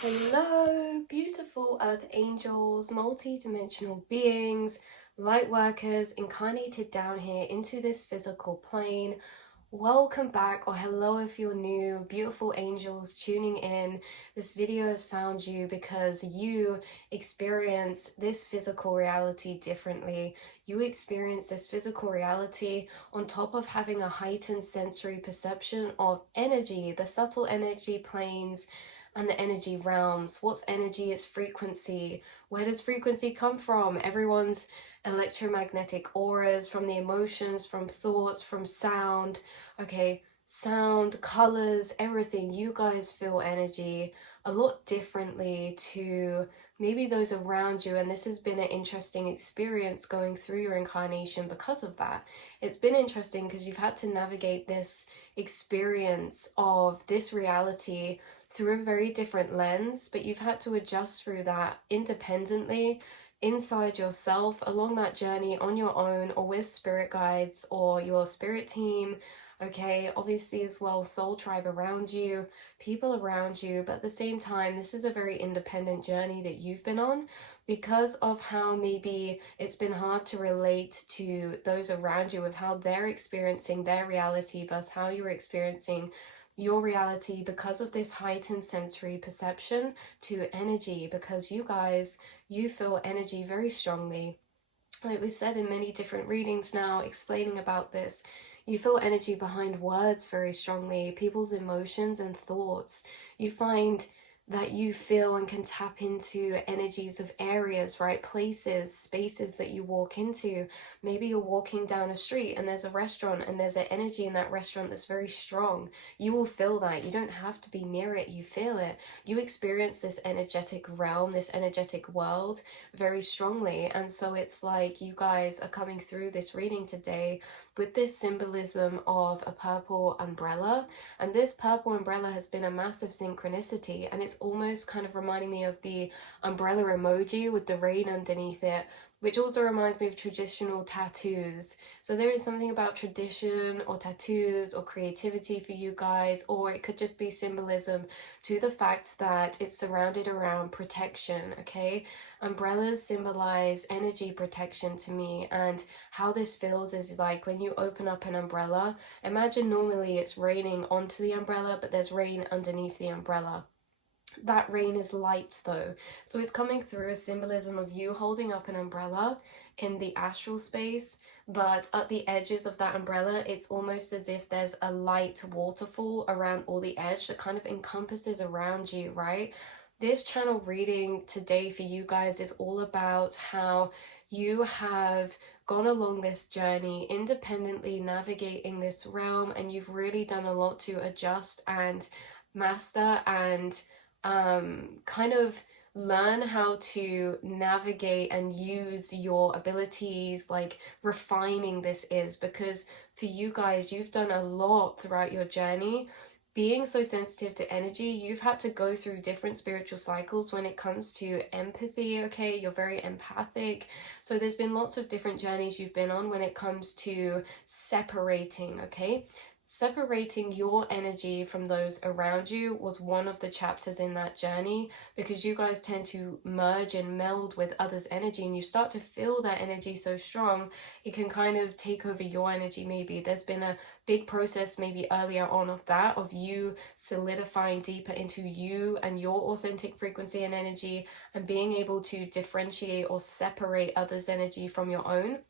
Hello, beautiful earth angels, multi-dimensional beings, light workers incarnated down here into this physical plane. Welcome back, or hello if you're new, beautiful angels tuning in. This video has found you because you experience this physical reality differently. You experience this physical reality on top of having a heightened sensory perception of energy, the subtle energy planes, and the energy realms. What's energy? It's frequency. Where does frequency come from? Everyone's electromagnetic auras, from the emotions, from thoughts, from sound. Okay, sound, colors, everything. You guys feel energy a lot differently to maybe those around you, and this has been an interesting experience going through your incarnation because of that. It's been interesting because you've had to navigate this experience of this reality through a very different lens, but you've had to adjust through that independently inside yourself along that journey on your own, or with spirit guides or your spirit team. Okay, obviously as well, soul tribe around you, people around you, but at the same time, this is a very independent journey that you've been on because of how maybe it's been hard to relate to those around you with how they're experiencing their reality versus how you're experiencing your reality because of this heightened sensory perception to energy, because you guys, you feel energy very strongly. Like we said in many different readings now explaining about this, you feel energy behind words very strongly, people's emotions and thoughts. You find that you feel and can tap into energies of areas, right? Places, spaces that you walk into. Maybe you're walking down a street and there's a restaurant and there's an energy in that restaurant that's very strong. You will feel that. You don't have to be near it, you feel it. You experience this energetic realm, this energetic world very strongly. And so it's like you guys are coming through this reading today with this symbolism of a purple umbrella. And this purple umbrella has been a massive synchronicity, and it's almost kind of reminding me of the umbrella emoji with the rain underneath it, which also reminds me of traditional tattoos. So there is something about tradition or tattoos or creativity for you guys, or it could just be symbolism to the fact that it's surrounded around protection, okay? Umbrellas symbolize energy protection to me, and how this feels is like when you open up an umbrella, imagine normally it's raining onto the umbrella, but there's rain underneath the umbrella. That rain is light though, so it's coming through a symbolism of you holding up an umbrella in the astral space, but at the edges of that umbrella it's almost as if there's a light waterfall around all the edge that kind of encompasses around you, right? This channel reading today for you guys is all about how you have gone along this journey independently navigating this realm, and you've really done a lot to adjust and master and kind of learn how to navigate and use your abilities, like refining this is, because for you guys, you've done a lot throughout your journey. Being so sensitive to energy, you've had to go through different spiritual cycles when it comes to empathy, okay? You're very empathic. So there's been lots of different journeys you've been on when it comes to separating, okay? Separating your energy from those around you was one of the chapters in that journey, because you guys tend to merge and meld with others' energy, and you start to feel that energy so strong it can kind of take over your energy. Maybe there's been a big process maybe earlier on of that, of you solidifying deeper into you and your authentic frequency and energy, and being able to differentiate or separate others' energy from your own.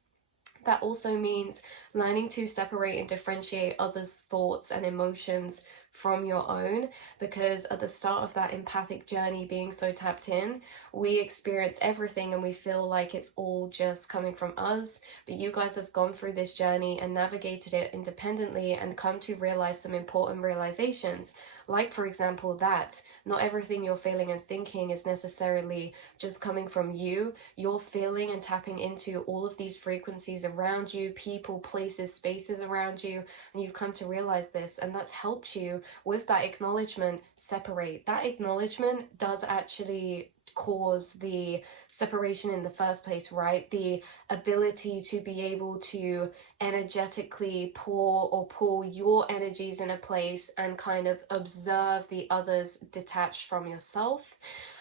That also means learning to separate and differentiate others' thoughts and emotions from your own, because at the start of that empathic journey, being so tapped in, we experience everything and we feel like it's all just coming from us. But you guys have gone through this journey and navigated it independently and come to realize some important realizations. Like, for example, that not everything you're feeling and thinking is necessarily just coming from you. You're feeling and tapping into all of these frequencies around you, people, places, spaces around you, and you've come to realize this, and that's helped you with that acknowledgement separate. That acknowledgement does actually cause the separation in the first place, right? The ability to be able to energetically pour or pull your energies in a place and kind of observe the others detached from yourself.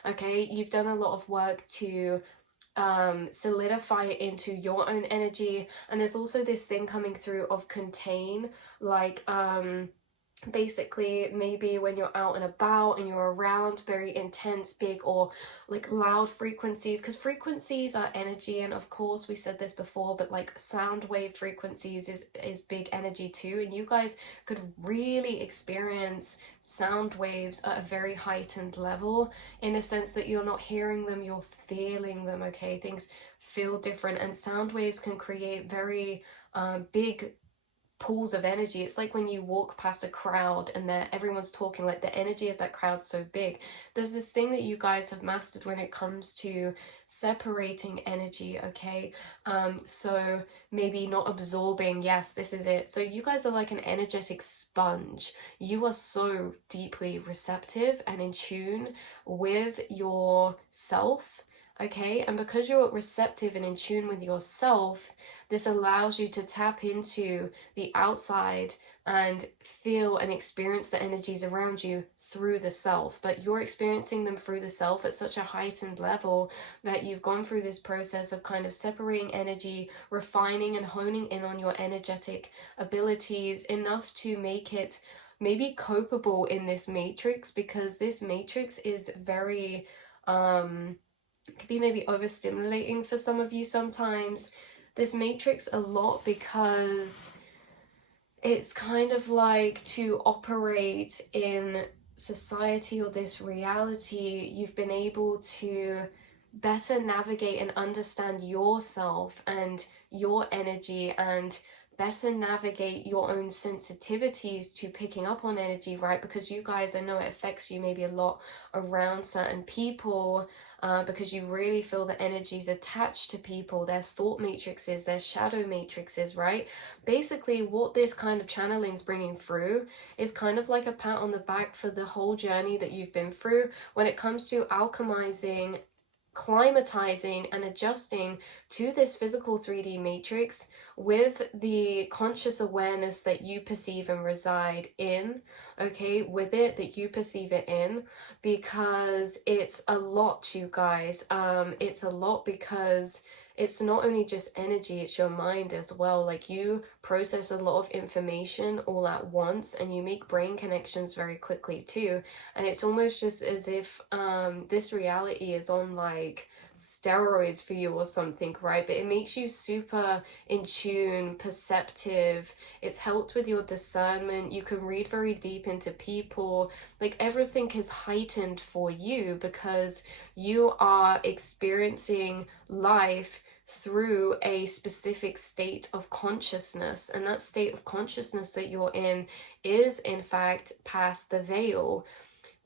Okay, you've done a lot of work to solidify it into your own energy, and there's also this thing coming through of contain, like basically maybe when you're out and about and you're around very intense, big, or like loud frequencies, because frequencies are energy, and of course we said this before, but like sound wave frequencies is big energy too, and you guys could really experience sound waves at a very heightened level, in a sense that you're not hearing them, you're feeling them. Okay, things feel different, and sound waves can create very big pools of energy. It's like when you walk past a crowd and everyone's talking, like the energy of that crowd's so big. There's this thing that you guys have mastered when it comes to separating energy. Okay, so maybe not absorbing. Yes, this is it. So you guys are like an energetic sponge. You are so deeply receptive and in tune with yourself. Okay, and because you're receptive and in tune with yourself, this allows you to tap into the outside and feel and experience the energies around you through the self. But you're experiencing them through the self at such a heightened level that you've gone through this process of kind of separating energy, refining and honing in on your energetic abilities enough to make it maybe copeable in this matrix, because this matrix is very could be maybe overstimulating for some of you sometimes. This matrix a lot, because it's kind of like to operate in society or this reality, you've been able to better navigate and understand yourself and your energy, and better navigate your own sensitivities to picking up on energy, right? Because you guys, I know it affects you maybe a lot around certain people, because you really feel the energies attached to people, their thought matrices, their shadow matrices, right? Basically, what this kind of channeling is bringing through is kind of like a pat on the back for the whole journey that you've been through when it comes to alchemizing, climatizing, and adjusting to this physical 3D matrix with the conscious awareness that you perceive and reside in, okay, with it, that you perceive it in, because it's a lot, you guys. It's a lot because it's not only just energy, it's your mind as well. Like, you process a lot of information all at once, and you make brain connections very quickly too. And it's almost just as if this reality is on like steroids for you or something, right? But it makes you super in tune, perceptive. It's helped with your discernment. You can read very deep into people. Like, everything is heightened for you because you are experiencing life through a specific state of consciousness, and that state of consciousness that you're in is in fact past the veil.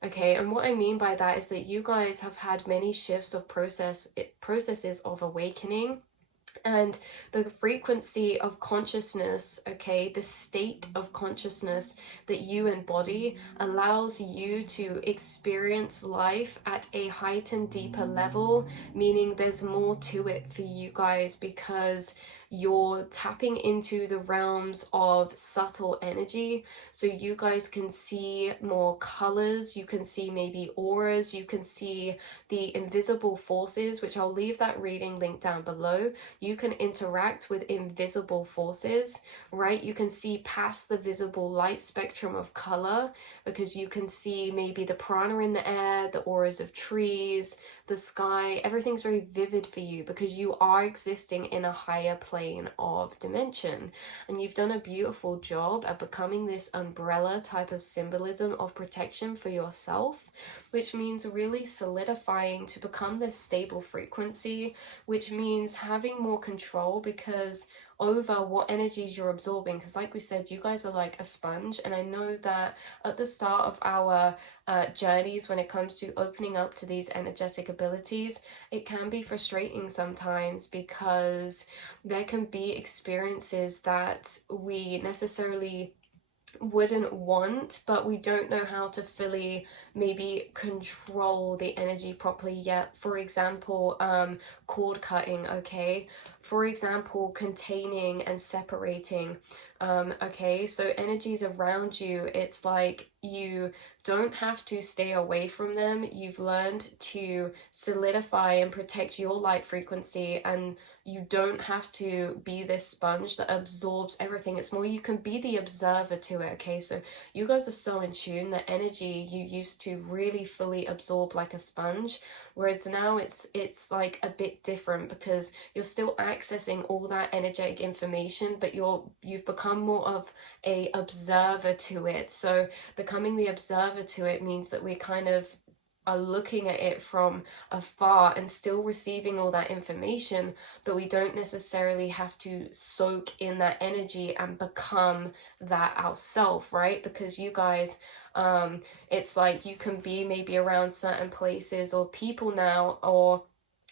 Okay, and what I mean by that is that you guys have had many shifts of processes of awakening, and the frequency of consciousness, okay, the state of consciousness that you embody allows you to experience life at a heightened, deeper level, meaning there's more to it for you guys because you're tapping into the realms of subtle energy. So you guys can see more colors, you can see maybe auras, you can see the invisible forces, which I'll leave that reading link down below. You can interact with invisible forces, right? You can see past the visible light spectrum of color, because you can see maybe the prana in the air, the auras of trees, the sky. Everything's very vivid for you because you are existing in a higher plane of dimension, and you've done a beautiful job at becoming this umbrella type of symbolism of protection for yourself, which means really solidifying to become this stable frequency, which means having more control because over what energies you're absorbing, because like we said, you guys are like a sponge. And I know that at the start of our journeys, when it comes to opening up to these energetic abilities, it can be frustrating sometimes because there can be experiences that we necessarily wouldn't want, but we don't know how to fully maybe control the energy properly yet. For example, cord cutting, okay? For example, containing and separating. Okay, so energies around you, it's like you don't have to stay away from them. You've learned to solidify and protect your light frequency, and you don't have to be this sponge that absorbs everything. It's more you can be the observer to it, okay? So you guys are so in tune that energy you used to really fully absorb like a sponge, whereas now it's like a bit different because you're still accessing all that energetic information, but you've become more of a observer to it. So becoming the observer to it means that we kind of are looking at it from afar and still receiving all that information, but we don't necessarily have to soak in that energy and become that ourself, right? Because you guys, it's like you can be maybe around certain places or people now, or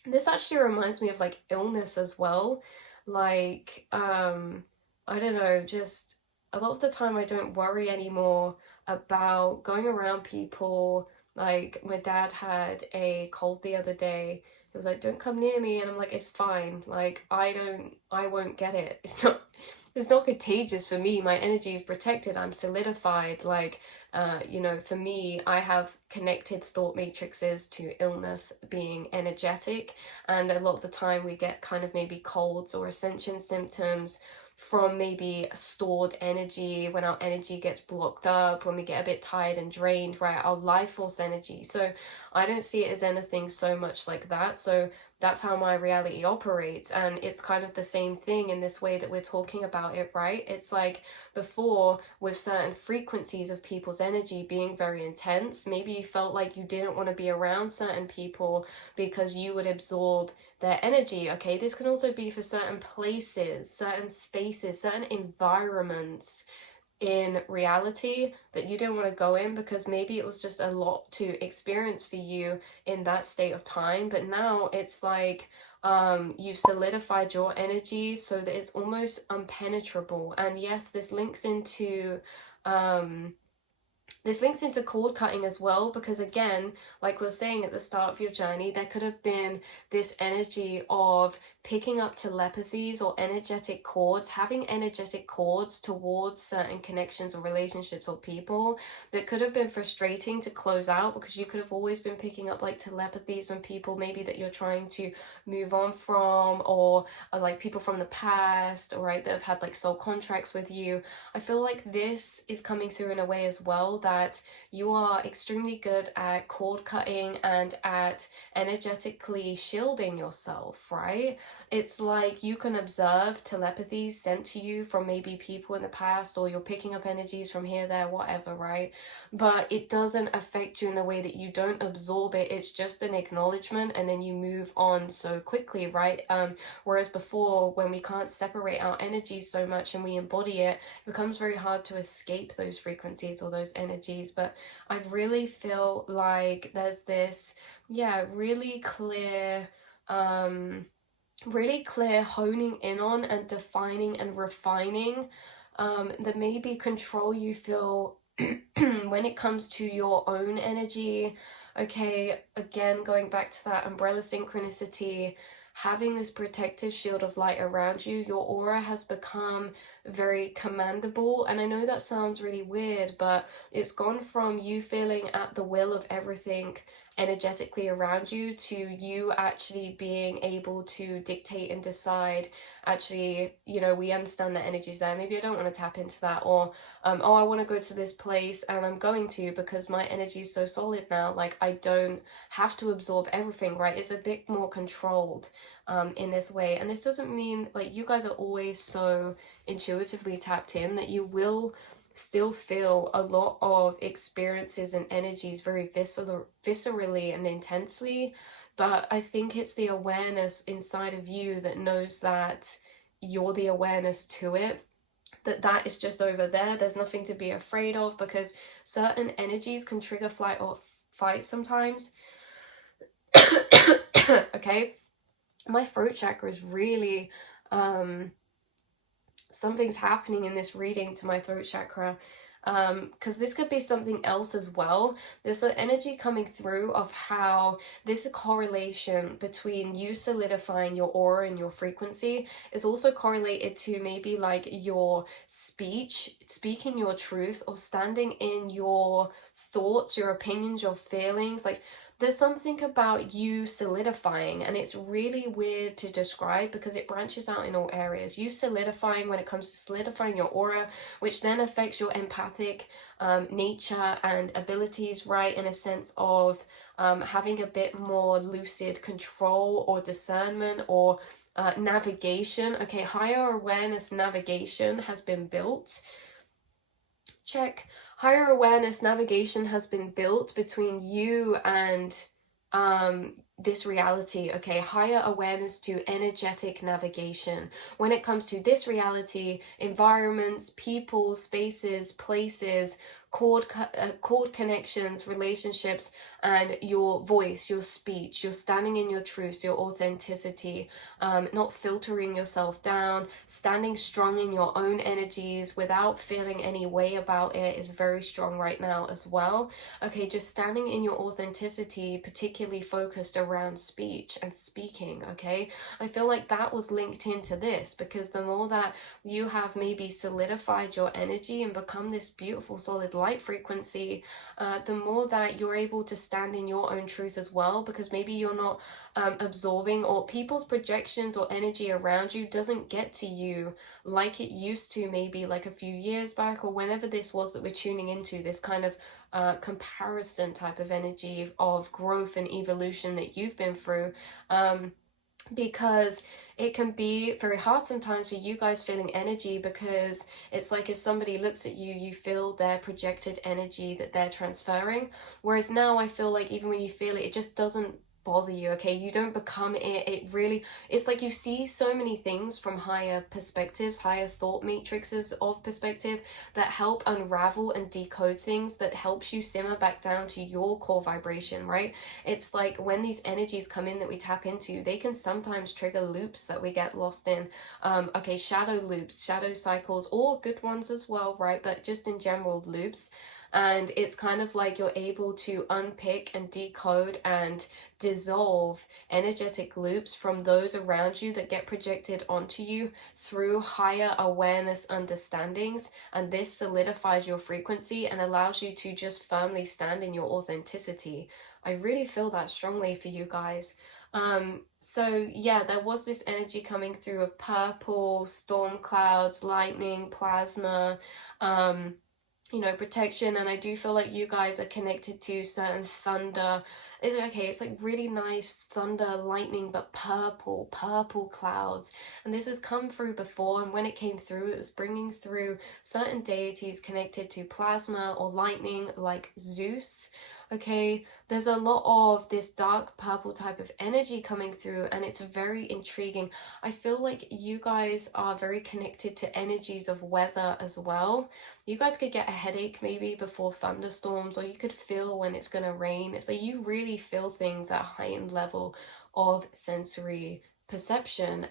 this actually reminds me of like illness as well. Like, I don't know, just a lot of the time I don't worry anymore about going around people. Like, my dad had a cold the other day. He was like, "Don't come near me," and I'm like, "It's fine. Like, I won't get it. It's not contagious for me. My energy is protected. I'm solidified." Like, for me, I have connected thought matrices to illness being energetic, and a lot of the time we get kind of maybe colds or ascension symptoms from maybe stored energy, when our energy gets blocked up, when we get a bit tired and drained, right? Our life force energy. So I don't see it as anything so much like that. So that's how my reality operates, and it's kind of the same thing in this way that we're talking about it, right? It's like before, with certain frequencies of people's energy being very intense, maybe you felt like you didn't want to be around certain people because you would absorb their energy. Okay, this can also be for certain places, certain spaces, certain environments in reality that you didn't want to go in because maybe it was just a lot to experience for you in that state of time. But now it's like you've solidified your energy so that it's almost impenetrable. And yes, this links into cord cutting as well, because again, like we were saying at the start of your journey, there could have been this energy of picking up telepathies or energetic cords, having energetic cords towards certain connections or relationships or people that could have been frustrating to close out, because you could have always been picking up like telepathies from people maybe that you're trying to move on from, or like people from the past, or right, that have had like soul contracts with you. I feel like this is coming through in a way as well that you are extremely good at cord cutting and at energetically shielding yourself, right? It's like you can observe telepathies sent to you from maybe people in the past, or you're picking up energies from here, there, whatever, right? But it doesn't affect you in the way that you don't absorb it. It's just an acknowledgement, and then you move on so quickly, right? Whereas before, when we can't separate our energies so much and we embody it, it becomes very hard to escape those frequencies or those energies. But I really feel like there's this, yeah, really clear honing in on and defining and refining that maybe control you feel when it comes to your own energy. Okay, again, going back to that umbrella synchronicity, having this protective shield of light around you, your aura has become very commandable. And I know that sounds really weird, but it's gone from you feeling at the will of everything energetically around you to you actually being able to dictate and decide, actually, we understand that energy's there, maybe I don't want to tap into that, or oh, I want to go to this place and I'm going to, because my energy is so solid now, like I don't have to absorb everything, right? It's a bit more controlled in this way. And this doesn't mean like you guys are always so intuitively tapped in that you will still feel a lot of experiences and energies very viscerally and intensely, but I think it's the awareness inside of you that knows that you're the awareness to it, that is just over there. There's nothing to be afraid of, because certain energies can trigger flight or fight sometimes. Okay, my throat chakra is really something's happening in this reading to my throat chakra. because this could be something else as well. There's an energy coming through of how this correlation between you solidifying your aura and your frequency is also correlated to maybe like your speech, speaking your truth, or standing in your thoughts, your opinions, your feelings. Like, there's something about you solidifying, and it's really weird to describe because it branches out in all areas. You solidifying when it comes to solidifying your aura, which then affects your empathic nature and abilities, right? In a sense of having a bit more lucid control or discernment or navigation. Okay, higher awareness navigation has been built. Check. Higher awareness navigation has been built between you and this reality. Okay, higher awareness to energetic navigation. When it comes to this reality, environments, people, spaces, places, cord connections, relationships, and your voice, your speech, you're standing in your truth, your authenticity, not filtering yourself down, standing strong in your own energies without feeling any way about it is very strong right now as well. Okay, just standing in your authenticity, particularly focused around speech and speaking. Okay, I feel like that was linked into this because the more that you have maybe solidified your energy and become this beautiful solid light frequency, the more that you're able to stand in your own truth as well, because maybe you're not absorbing, or people's projections or energy around you doesn't get to you like it used to maybe like a few years back, or whenever this was that we're tuning into this kind of comparison type of energy of growth and evolution that you've been through. Because it can be very hard sometimes for you guys feeling energy, because it's like if somebody looks at you, you feel their projected energy that they're transferring. Whereas now I feel like even when you feel it, it just doesn't bother you. Okay, you don't become it. It really, it's like you see so many things from higher perspectives, higher thought matrices of perspective that help unravel and decode things, that helps you simmer back down to your core vibration, right? It's like when these energies come in that we tap into, they can sometimes trigger loops that we get lost in. Okay, shadow loops, shadow cycles, or good ones as well, right? But just in general, loops. And it's kind of like you're able to unpick and decode and dissolve energetic loops from those around you that get projected onto you through higher awareness understandings, and this solidifies your frequency and allows you to just firmly stand in your authenticity. I really feel that strongly for you guys. So yeah, there was this energy coming through of purple, storm clouds, lightning, plasma, you know, protection. And I do feel like you guys are connected to certain thunder. It's like really nice thunder, lightning, but purple clouds. And this has come through before, and when it came through, it was bringing through certain deities connected to plasma or lightning, like Zeus. Okay, there's a lot of this dark purple type of energy coming through, and it's very intriguing. I feel like you guys are very connected to energies of weather as well. You guys could get a headache maybe before thunderstorms, or you could feel when it's gonna rain. It's like you really feel things at a heightened level of sensory perception.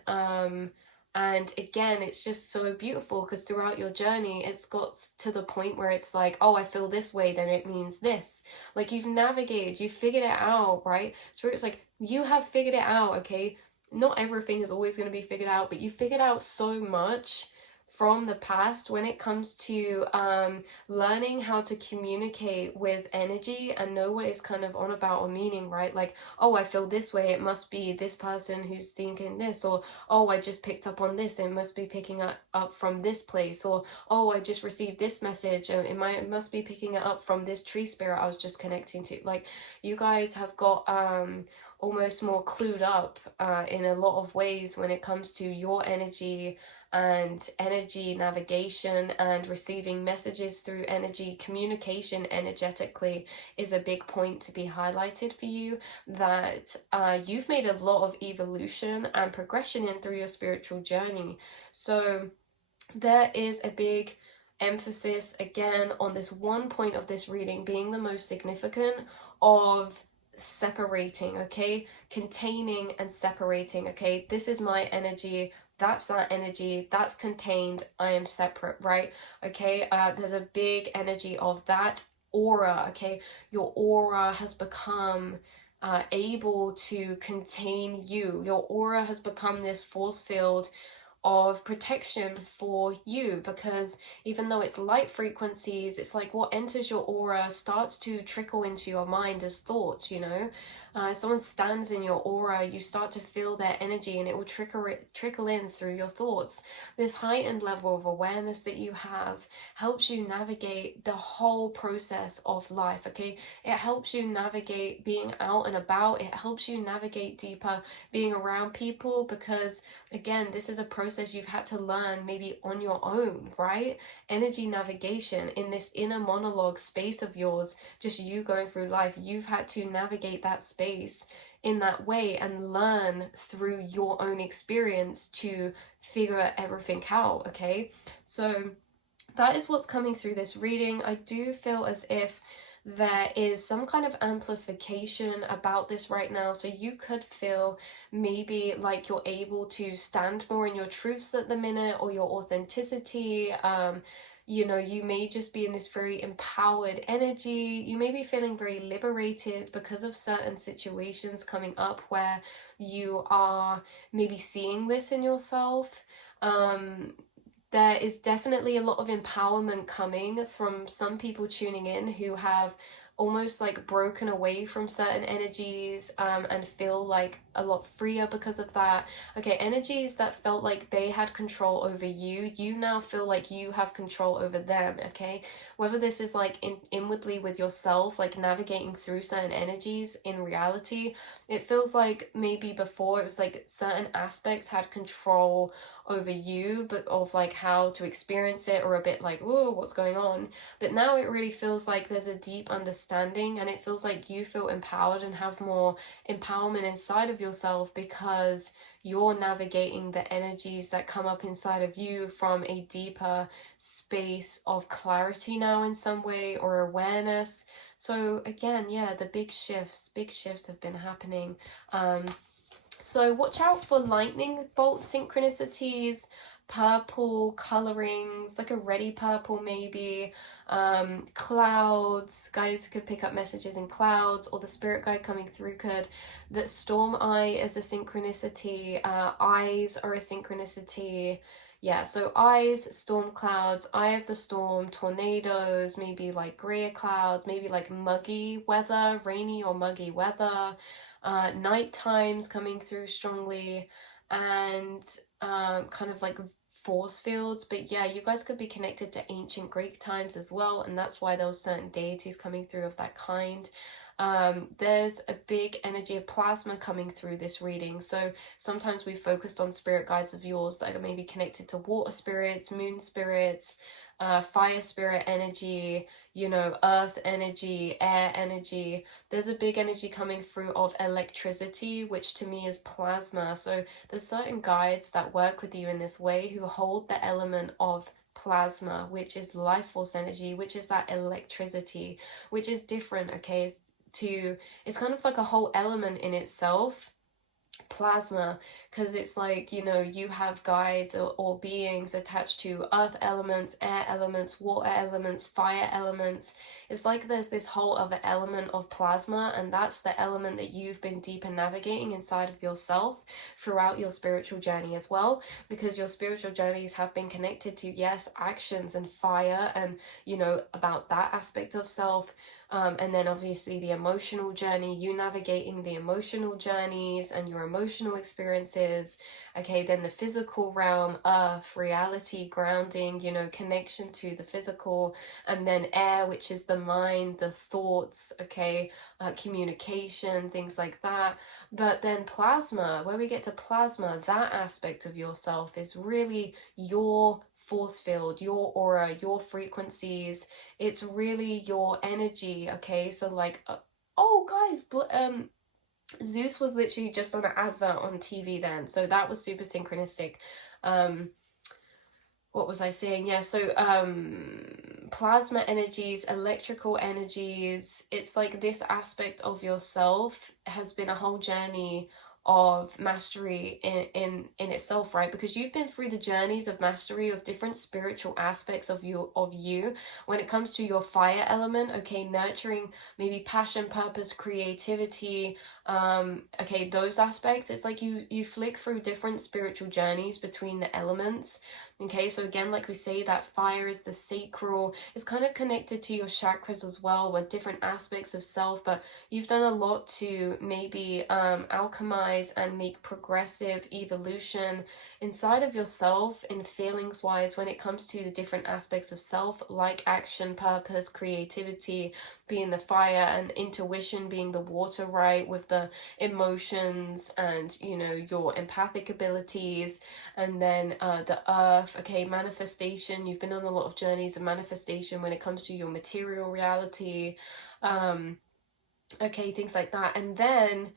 And again, it's just so beautiful because throughout your journey, it's got to the point where it's like, oh, I feel this way, then it means this. Like you've navigated, you've figured it out, right? Spirit's like, you have figured it out, okay? Not everything is always going to be figured out, but you figured out so much from the past when it comes to learning how to communicate with energy and know what it's kind of on about or meaning, right? Like, oh, I feel this way, it must be this person who's thinking this, or oh, I just picked up on this, it must be picking up from this place, or oh, I just received this message, it must be picking it up from this tree spirit I was just connecting to. Like, you guys have got almost more clued up in a lot of ways when it comes to your energy and energy navigation and receiving messages through energy. Communication energetically is a big point to be highlighted for you, that you've made a lot of evolution and progression in through your spiritual journey. So there is a big emphasis again on this one point of this reading being the most significant, of separating, okay? Containing and separating, okay? This is my energy that's that energy, that's contained, I am separate, right? Okay, there's a big energy of that aura. Okay, your aura has become able to contain you. Your aura has become this force field of protection for you, because even though it's light frequencies, it's like what enters your aura starts to trickle into your mind as thoughts, you know. Someone stands in your aura, you start to feel their energy, and it will trickle in through your thoughts. This heightened level of awareness that you have helps you navigate the whole process of life. Okay, it helps you navigate being out and about, it helps you navigate deeper being around people, because again, this is a process you've had to learn maybe on your own, right? Energy navigation in this inner monologue space of yours, just you going through life, you've had to navigate that space in that way and learn through your own experience to figure everything out. Okay, so that is what's coming through this reading. I do feel as if there is some kind of amplification about this right now, so you could feel maybe like you're able to stand more in your truths at the minute, or your authenticity. You know, you may just be in this very empowered energy. You may be feeling very liberated because of certain situations coming up where you are maybe seeing this in yourself. There is definitely a lot of empowerment coming from some people tuning in who have almost like broken away from certain energies, and feel like a lot freer because of that. Okay, energies that felt like they had control over you, you now feel like you have control over them. Okay, whether this is like inwardly with yourself, like navigating through certain energies, in reality it feels like maybe before it was like certain aspects had control over you, but of like how to experience it, or a bit like, whoa, what's going on? But now it really feels like there's a deep understanding, and it feels like you feel empowered and have more empowerment inside of yourself, because you're navigating the energies that come up inside of you from a deeper space of clarity now in some way, or awareness. So again, yeah, the big shifts have been happening. So watch out for lightning bolt synchronicities, purple colorings, like a reddy purple maybe, clouds. Guys could pick up messages in clouds, or the spirit guide coming through could. That storm eye is a synchronicity, eyes are a synchronicity. Yeah, so eyes, storm clouds, eye of the storm, tornadoes, maybe like grey clouds, maybe like muggy weather, rainy or muggy weather. Night times coming through strongly, and kind of like force fields. But yeah, you guys could be connected to ancient Greek times as well, and that's why there was certain deities coming through of that kind. There's a big energy of plasma coming through this reading, so sometimes we focused on spirit guides of yours that are maybe connected to water spirits, moon spirits, fire spirit energy, you know, earth energy, air energy. There's a big energy coming through of electricity, which to me is plasma. So there's certain guides that work with you in this way who hold the element of plasma, which is life force energy, which is that electricity, which is different. Okay, it's kind of like a whole element in itself, plasma, because it's like, you know, you have guides or beings attached to earth elements, air elements, water elements, fire elements. It's like there's this whole other element of plasma, and that's the element that you've been deeper navigating inside of yourself throughout your spiritual journey as well, because your spiritual journeys have been connected to, yes, actions and fire, and you know, about that aspect of self. And then obviously the emotional journey, you navigating the emotional journeys and your emotional experiences. Okay, then the physical realm, earth, reality, grounding, you know, connection to the physical. And then air, which is the mind, the thoughts, okay, communication, things like that. But then plasma, where we get to plasma, that aspect of yourself is really your force field, your aura, your frequencies. It's really your energy. Okay, so like oh guys, Zeus was literally just on an advert on TV then, so that was super synchronistic. What was I saying? Yeah, so plasma energies, electrical energies, it's like this aspect of yourself has been a whole journey of mastery in itself, right? Because you've been through the journeys of mastery of different spiritual aspects of you when it comes to your fire element, okay, nurturing maybe passion, purpose, creativity, okay, those aspects. It's like you flick through different spiritual journeys between the elements. Okay, so again, like we say, that fire is the sacral. It's kind of connected to your chakras as well, with different aspects of self, but you've done a lot to maybe alchemize and make progressive evolution inside of yourself in feelings wise when it comes to the different aspects of self, like action, purpose, creativity being the fire, and intuition being the water, right, with the emotions and, you know, your empathic abilities. And then the earth, okay, manifestation. You've been on a lot of journeys of manifestation when it comes to your material reality, okay, things like that. And then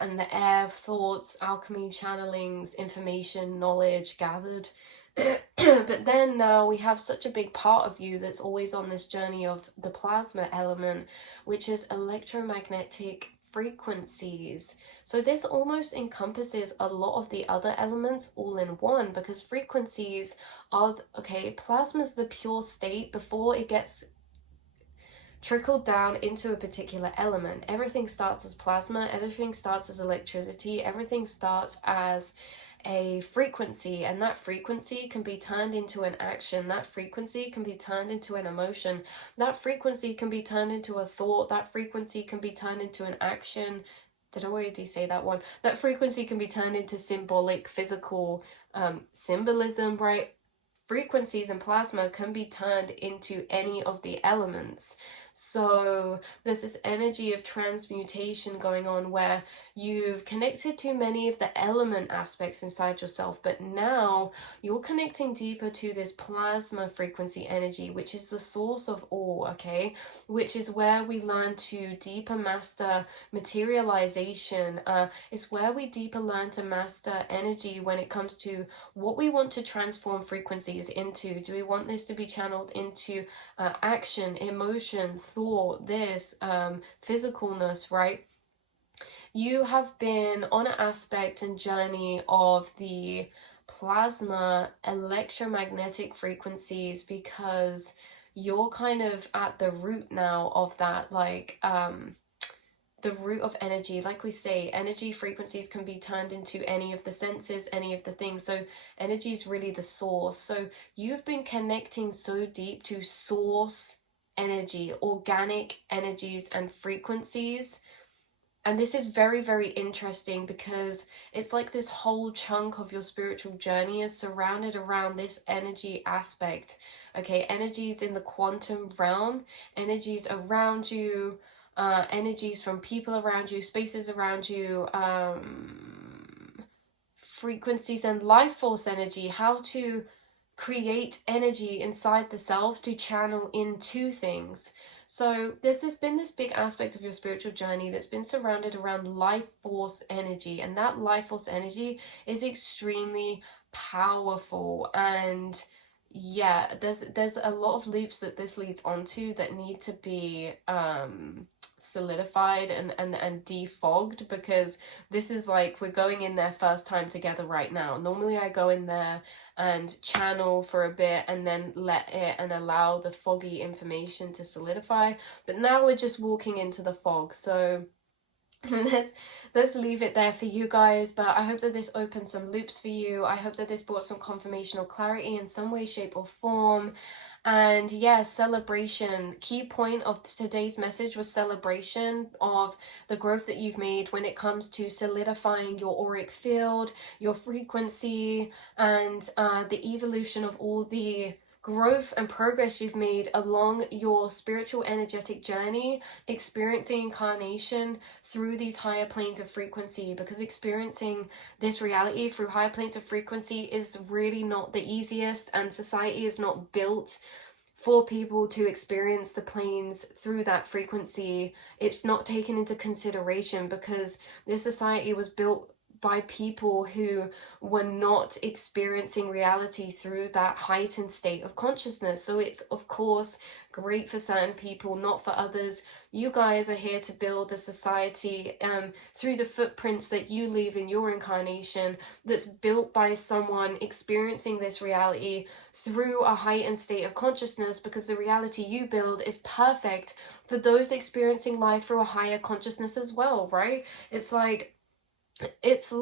and the air, thoughts, alchemy, channelings, information, knowledge gathered. But then now we have such a big part of you that's always on this journey of the plasma element, which is electromagnetic frequencies. So this almost encompasses a lot of the other elements all in one, because frequencies are, okay, plasma's the pure state before it gets trickled down into a particular element. Everything starts as plasma, everything starts as electricity, everything starts as a frequency, and that frequency can be turned into an action, that frequency can be turned into an emotion, that frequency can be turned into a thought, that frequency can be turned into an action. Did I already say that one? That frequency can be turned into symbolic, physical symbolism, right? Frequencies and plasma can be turned into any of the elements. So there's this energy of transmutation going on where you've connected to many of the element aspects inside yourself, but now you're connecting deeper to this plasma frequency energy, which is the source of all, okay? Which is where we learn to deeper master materialization. It's where we deeper learn to master energy when it comes to what we want to transform frequencies into. Do we want this to be channeled into action, emotion, thought, this physicalness, right? You have been on an aspect and journey of the plasma electromagnetic frequencies, because you're kind of at the root now of that, like the root of energy. Like we say, energy frequencies can be turned into any of the senses, any of the things. So energy is really the source. So you've been connecting so deep to source energy, organic energies and frequencies. And this is very, very interesting, because it's like this whole chunk of your spiritual journey is surrounded around this energy aspect. Okay, energies in the quantum realm, energies around you, energies from people around you, spaces around you, frequencies and life force energy, how to create energy inside the self to channel into things. So there's been this big aspect of your spiritual journey that's been surrounded around life force energy, and that life force energy is extremely powerful. And yeah, there's a lot of loops that this leads onto that need to be solidified and defogged, because this is like we're going in there first time together right now. Normally I go in there and channel for a bit and then let it and allow the foggy information to solidify, but now we're just walking into the fog. So let's leave it there for you guys. But I hope that this opened some loops for you. I hope that this brought some confirmation or clarity in some way, shape or form. And yeah, celebration. Key point of today's message was celebration of the growth that you've made when it comes to solidifying your auric field, your frequency, and the evolution of all the growth and progress you've made along your spiritual energetic journey, experiencing incarnation through these higher planes of frequency, because experiencing this reality through higher planes of frequency is really not the easiest, and society is not built for people to experience the planes through that frequency. It's not taken into consideration because this society was built by people who were not experiencing reality through that heightened state of consciousness. So it's, of course, great for certain people, not for others. You guys are here to build a society through the footprints that you leave in your incarnation, that's built by someone experiencing this reality through a heightened state of consciousness, because the reality you build is perfect for those experiencing life through a higher consciousness as well, right? It's like it's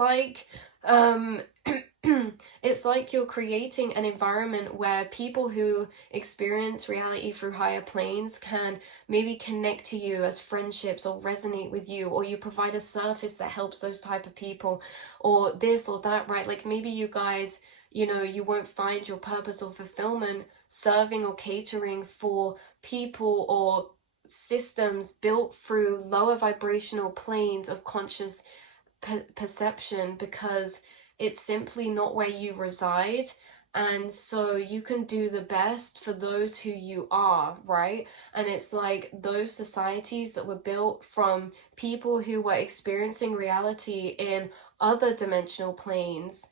like you're creating an environment where people who experience reality through higher planes can maybe connect to you as friendships or resonate with you, or you provide a surface that helps those type of people, or this or that, right? Like maybe you guys, you know, you won't find your purpose or fulfillment serving or catering for people or systems built through lower vibrational planes of conscious perception, because it's simply not where you reside. And so you can do the best for those who you are, right? And it's like those societies that were built from people who were experiencing reality in other dimensional planes,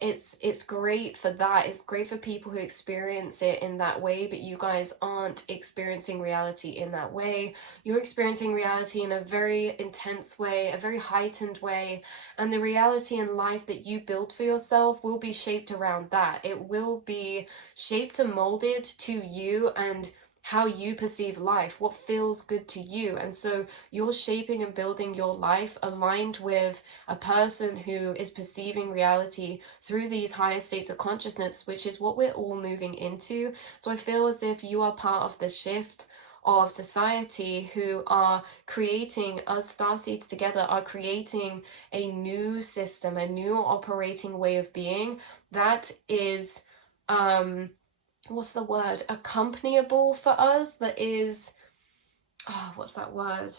it's great for that. It's great for people who experience it in that way, but you guys aren't experiencing reality in that way. You're experiencing reality in a very intense way, a very heightened way, and the reality in life that you build for yourself will be shaped around that. It will be shaped and molded to you and how you perceive life, what feels good to you. And so you're shaping and building your life aligned with a person who is perceiving reality through these higher states of consciousness, which is what we're all moving into. So I feel as if you are part of the shift of society who are creating, us starseeds together are creating a new system, a new operating way of being that is what's the word, accompanyable for us, that is, oh, what's that word,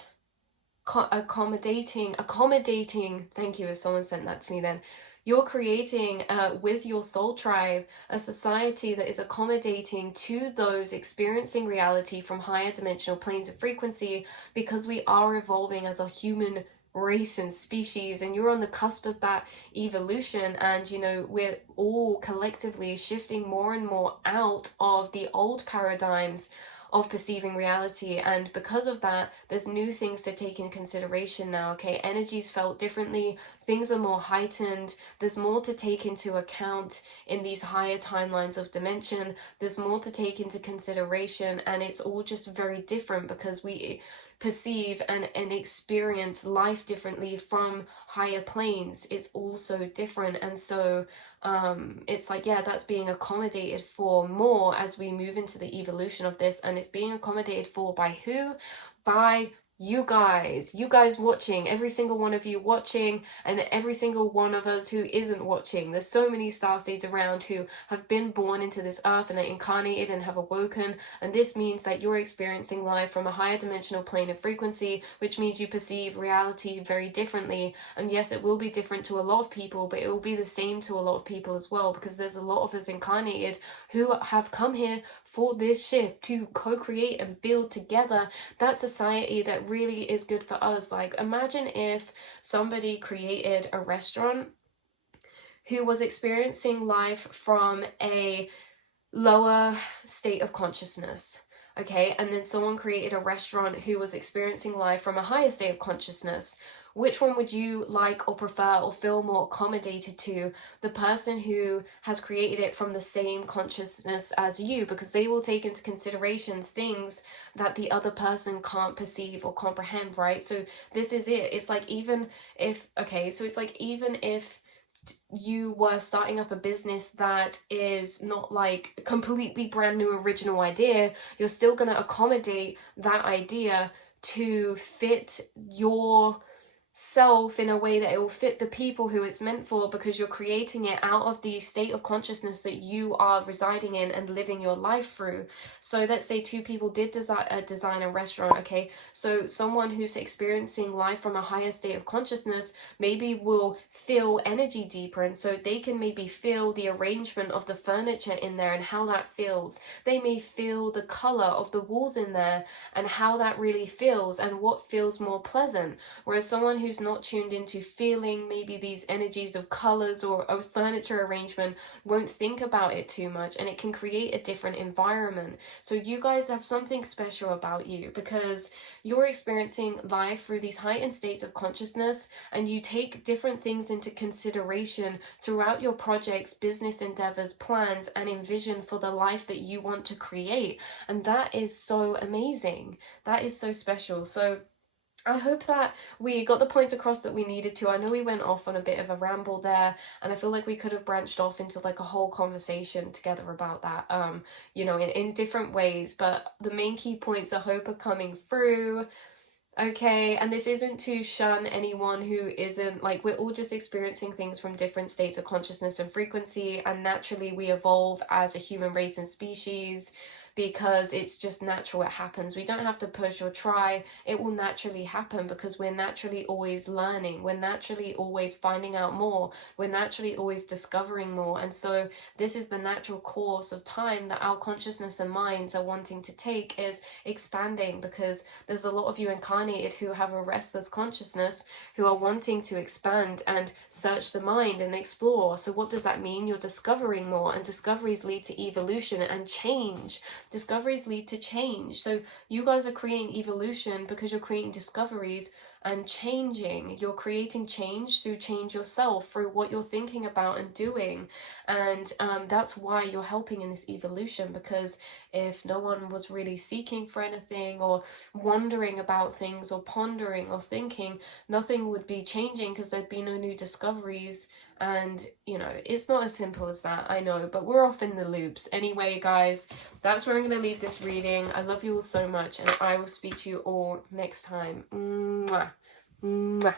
accommodating, thank you, if someone sent that to me then. You're creating with your soul tribe a society that is accommodating to those experiencing reality from higher dimensional planes of frequency, because we are evolving as a human race and species, and you're on the cusp of that evolution. And you know, we're all collectively shifting more and more out of the old paradigms of perceiving reality, and because of that there's new things to take in consideration now. Okay, energies felt differently, things are more heightened, there's more to take into account in these higher timelines of dimension, there's more to take into consideration, and it's all just very different because we perceive and experience life differently from higher planes. It's also different, and so it's like, yeah, that's being accommodated for more as we move into the evolution of this, and it's being accommodated for by who? By you guys watching, every single one of you watching, and every single one of us who isn't watching. There's so many starseeds around who have been born into this earth and are incarnated and have awoken, and this means that you're experiencing life from a higher dimensional plane of frequency, which means you perceive reality very differently. And yes, it will be different to a lot of people, but it will be the same to a lot of people as well, because there's a lot of us incarnated who have come here for this shift to co-create and build together that society that really is good for us. Like, imagine if somebody created a restaurant who was experiencing life from a lower state of consciousness, okay, and then someone created a restaurant who was experiencing life from a higher state of consciousness. Which one would you like or prefer or feel more accommodated to? The person who has created it from the same consciousness as you, because they will take into consideration things that the other person can't perceive or comprehend, right? So this is it. It's like, even if, okay, so it's like, even if you were starting up a business that is not like a completely brand new original idea, you're still going to accommodate that idea to fit your self in a way that it will fit the people who it's meant for, because you're creating it out of the state of consciousness that you are residing in and living your life through. So let's say two people did design a restaurant, okay, so someone who's experiencing life from a higher state of consciousness maybe will feel energy deeper, and so they can maybe feel the arrangement of the furniture in there and how that feels. They may feel the color of the walls in there and how that really feels and what feels more pleasant, whereas someone who's not tuned into feeling maybe these energies of colors or furniture arrangement won't think about it too much, and it can create a different environment. So you guys have something special about you because you're experiencing life through these heightened states of consciousness, and you take different things into consideration throughout your projects, business endeavors, plans, and envision for the life that you want to create. And that is so amazing. That is so special. So I hope that we got the points across that we needed to. I know we went off on a bit of a ramble there, and I feel like we could have branched off into like a whole conversation together about that, you know, in different ways. But the main key points I hope are coming through. Okay, and this isn't to shun anyone who isn't, like, we're all just experiencing things from different states of consciousness and frequency, and naturally we evolve as a human race and species because it's just natural, it happens. We don't have to push or try, it will naturally happen because we're naturally always learning, we're naturally always finding out more, we're naturally always discovering more. And so this is the natural course of time that our consciousness and minds are wanting to take, is expanding, because there's a lot of you incarnated who have a restless consciousness, who are wanting to expand and search the mind and explore. So what does that mean? You're discovering more, and discoveries lead to evolution and change. Discoveries lead to change. So you guys are creating evolution because you're creating discoveries and changing. You're creating change through change yourself, through what you're thinking about and doing. And that's why you're helping in this evolution, because if no one was really seeking for anything or wondering about things or pondering or thinking, nothing would be changing because there'd be no new discoveries. And, you know, it's not as simple as that, I know, but we're off in the loops. Anyway, guys, that's where I'm going to leave this reading. I love you all so much, and I will speak to you all next time. Mwah. Mwah.